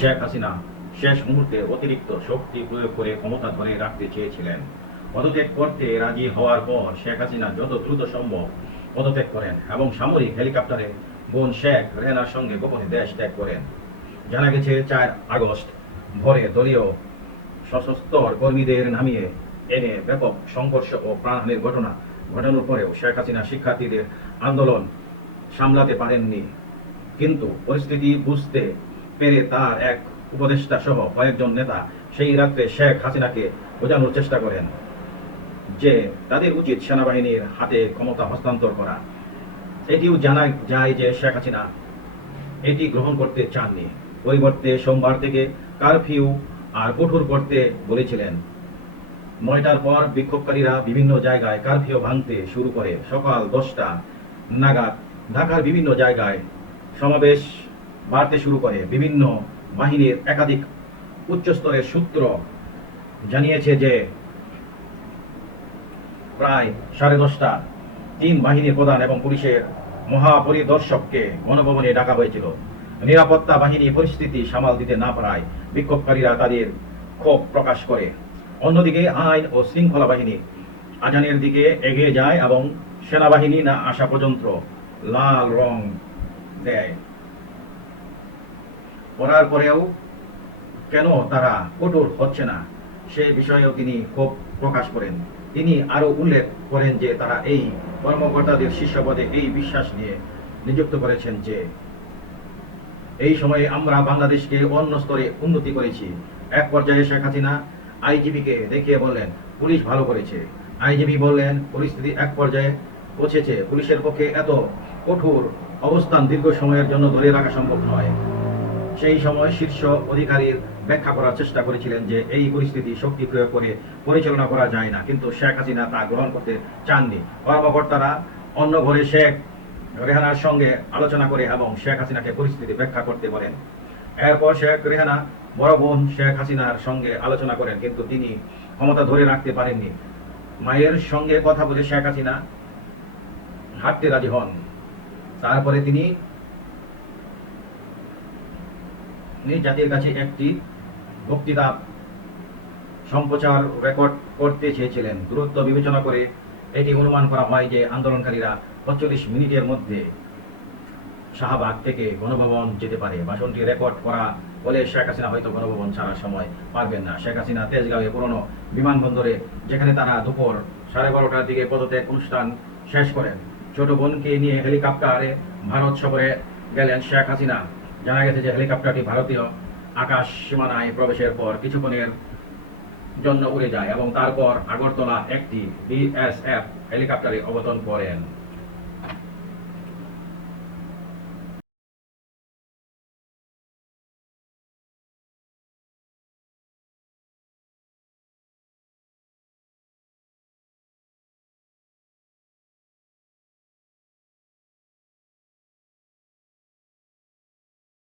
শেখ হাসিনা শেষ মুহূর্তে অতিরিক্ত শক্তি প্রয়োগ করে ক্ষমতা ধরে রাখতে চেয়েছিলেন। পদত্যাগ করতে রাজি হওয়ার পর শেখ হাসিনা যত দ্রুত সম্ভব পদত্যাগ করেন এবং সামরিক হেলিকপ্টারে বোন শেখ রেহানার সঙ্গে গোপনে দেশ ত্যাগ করেন। জানা গেছে 4 আগস্ট ভোরে দলীয় সশস্ত্র কর্মীদের নামিয়ে এনে ব্যাপক সংঘর্ষ ও প্রাণহানির ঘটনা ঘটানোর পরেও শেখ হাসিনা শিক্ষার্থীদের আন্দোলন সামলাতে পারেননি। কিন্তু পরিস্থিতি বুঝতে পেরে তার এক উপদেষ্টা সহ কয়েকজন নেতা সেই রাত্রে শেখ হাসিনাকে বোঝানোর চেষ্টা করেন যে তাদের উচিত সেনাবাহিনীর হাতে ক্ষমতা হস্তান্তর করা। এটিও জানা যায় যে শেখ হাসিনা এটি গ্রহণ করতে চাননি। পরিবর্তে সোমবার থেকে কারফিউ আর কঠোর করতে বলেছিলেন। 9টার পর বিক্ষোভকারীরা বিভিন্ন জায়গায় কারফিউ ভাঙতে শুরু করে। সকাল 10টা নাগাদ ঢাকার বিভিন্ন জায়গায় সমাবেশ বাড়তে শুরু করে। বিভিন্ন বাহিনীর একাধিক উচ্চস্তরের সূত্র জানিয়েছে যে প্রায় 10:30টা 3 বাহিনীর প্রধান এবং পুলিশের মহাপরিদর্শককে গণভবনে ডাকা হয়েছিল। নিরাপত্তা বাহিনী পরিস্থিতি সামাল দিতে না পারায় বিক্ষোভকারীরা তাদের ক্ষোভ প্রকাশ করে। অন্যদিকে আইন ও শৃঙ্খলা বাহিনী আজানের দিকে এগিয়ে যায় এবং সেনাবাহিনী না আসা পর্যন্ত লাল রং দেয়। করার পরেও কেন তারা কঠোর হচ্ছে না সে বিষয়েও তিনি ক্ষোভ প্রকাশ করেন। তিনি আরো উল্লেখ করেন যে তারা এই কর্মকর্তাদের শীর্ষ পদে এই বিশ্বাস নিয়ে নিযুক্ত করেছেন যে এই সময়ে আমরা বাংলাদেশকে অন্য স্তরে উন্নতি করেছি। এক পর্যায়ে শেখ হাসিনা আইজিপিকে দেখিয়ে বললেন পুলিশ ভালো করেছে। আইজিপি বললেন পরিস্থিতি এক পর্যায়ে পৌঁছেছে, পুলিশের পক্ষে এত কঠোর অবস্থান দীর্ঘ সময়ের জন্য ধরে রাখা সম্ভব নয়। সেই সময় শীর্ষ অধিকারীর ব্যাখ্যা করার চেষ্টা করেছিলেন যে এই পরিস্থিতি শক্তি প্রয়োগ করে পরিচালনা করা যায় না, কিন্তু শেখ হাসিনা তা গ্রহণ করতে চাননি। কর্মকর্তারা অন্য ঘরে শেখ রেহানার সঙ্গে আলোচনা করে এবং শেখ হাসিনাকে পরিস্থিতি ব্যাখ্যা করতে বলেন। এরপর শেখ রেহানা বড় বোন শেখ হাসিনার সঙ্গে আলোচনা করেন, কিন্তু তিনি ক্ষমতা ধরে রাখতে পারেননি। মায়ের সঙ্গে কথা বলে শেখ হাসিনা হাঁটতে রাজি হন। তারপরে তিনি জাতির কাছে একটি বক্তৃতা সম্প্রচার রেকর্ড করতে চেয়েছিলেন। দূরত্ব বিবেচনা করে এটি অনুমান করা হয় যে আন্দোলনকারীরা 45 মিনিটের মধ্যে শাহবাগ থেকে গণভবন যেতে পারে। ভাষণটি রেকর্ড করা বলে শেখ হাসিনা হয়তো গণভবন ছাড়ার সময় পারবেন না। শেখ হাসিনা তেজগাঁওয়ে পুরনো বিমানবন্দরে, যেখানে তারা দুপুর 12:30টার দিকে পদত্যাগ অনুষ্ঠান শেষ করেন, ছোট বোনকে নিয়ে হেলিকপ্টারে ভারত সফরে গেলেন শেখ হাসিনা। জানা গেছে যে হেলিকপ্টারটি ভারতীয় আকাশ সীমানায় প্রবেশের পর কিছুক্ষণের জন্য উড়ে যায় এবং তারপর আগরতলা একটি বিএসএফ হেলিকপ্টারে অবতরণ করেন।